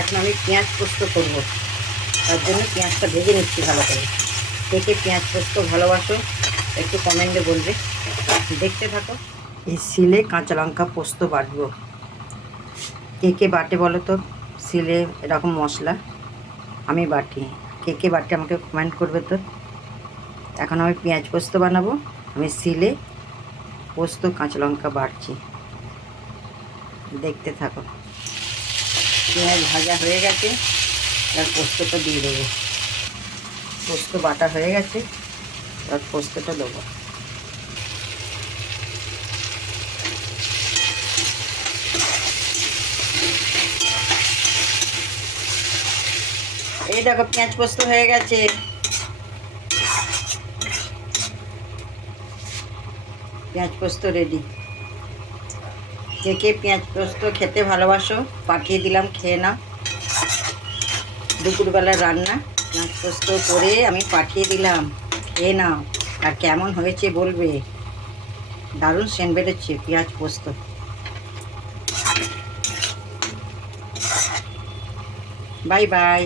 এখন আমি পেঁয়াজ পোস্ত করব, তার জন্য পেঁয়াজটা ভেজে নিচ্ছি ভালো করে। কে কে পেঁয়াজ পোস্ত ভালোবাসো একটু কমেন্টে বলবে। দেখতে থাকো। এই শিলে কাঁচা লঙ্কা পোস্ত বাটবো। কে কে বাটে বলো তো শিলে এরকম মশলা? আমি বাটি। কে কে বাটে আমাকে কমেন্ট করবে তো। এখন আমি পেঁয়াজ পোস্ত বানাবো। আমি শিলে পোস্ত কাঁচা লঙ্কা বাটছি, দেখতে থাকো। পেঁয়াজ ভাজা হয়ে গেছে, আর পোস্তটা দিয়ে দেবো। পোস্ত বাটা হয়ে গেছে, আর পোস্তটা দেবো। এই দেখো পেঁয়াজ পোস্ত হয়ে গেছে। পেঁয়াজ পোস্ত রেডি। কে কে পেঁয়াজ পোস্ত খেতে ভালোবাসো পাঠিয়ে দিলাম, খেয়ে নাও। দুপুরবেলার রান্না পেঁয়াজ পোস্ত করে আমি পাঠিয়ে দিলাম, খেয়ে নাও। আর কেমন হয়েছে বলবে। দারুণ সেন্ট বেরোচ্ছে পেঁয়াজ পোস্ত। Bye bye.